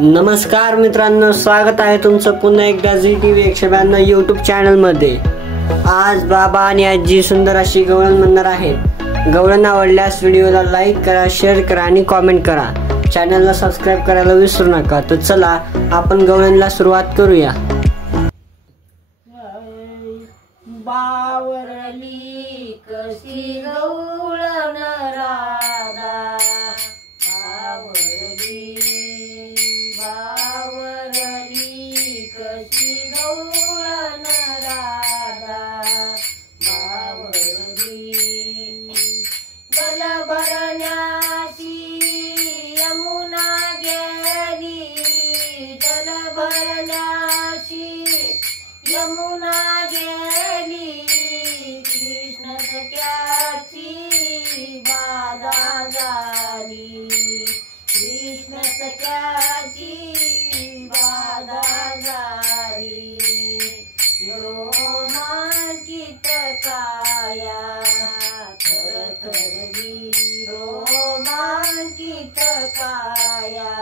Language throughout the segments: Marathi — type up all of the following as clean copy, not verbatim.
नमस्कार मित्रांनो, स्वागत आहे तुमचं पुन्हा एकदा झी टीव्ही 192 यूट्यूब चॅनल मध्ये। आज बाबा आणि आजी सुंदर अशी गवळण म्हणणार आहेत। गवळण आवडल्यास व्हिडिओला लाईक करा, शेअर करा आणि कमेंट करा। चॅनलला सबस्क्राइब करायला विसरू नका। तर चला आपण गवळणला सुरुवात करूया। बावरली कशी गवळण राधा, बावरली कशी गवळण राधा, बावरली जल भरण्याची यमुना गेली, जल भरण्याची यमुना गेली, कृष्ण सख्याची बाधा झाली, कृष्ण सख्याची बाधा झाली। रोमांकित काया थरथरली, रोमांकित काया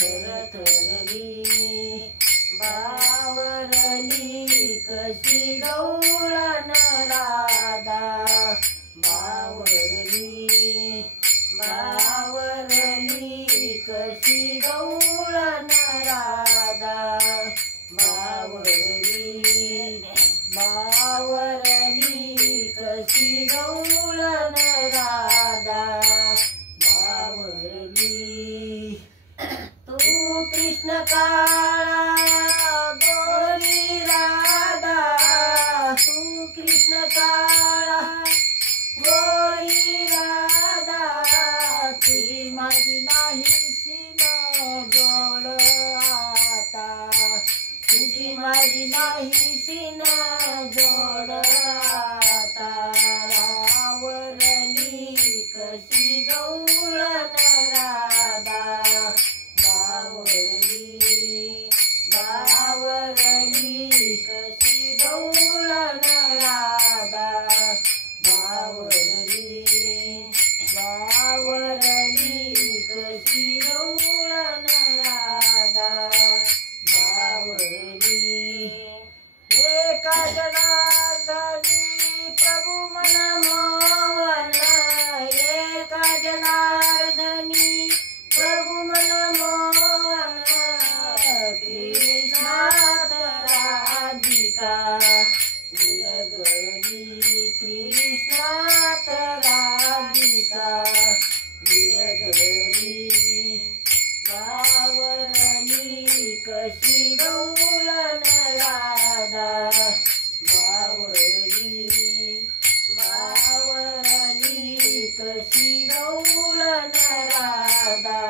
थरथरली, बावरली कशी गवळण राधा, बावरली कशी गवळण राधा, बावरली कशी गवळण राधा, बावरली तू कृष्ण काळा गोरी राधा, तू कृष्ण काळा गोरी राधा, ती माझी नाहीशी न जोड आता, तुझी माझी नाहीशी न जोड आता, बावरली कशी गवळण राधा, बावरली कशी गवळण राधा, बावरली कशी गवळण राधा, बावरली एका जनार्दनी प्रभू मन मोहन, एका जनार्दनी प्रभु मन मोहन, कृष्णात राधिका विरगली, कृष्णात राधिका विरगली, बावरली कशी गवळण राधा, बावरली कशी गवळण राधा,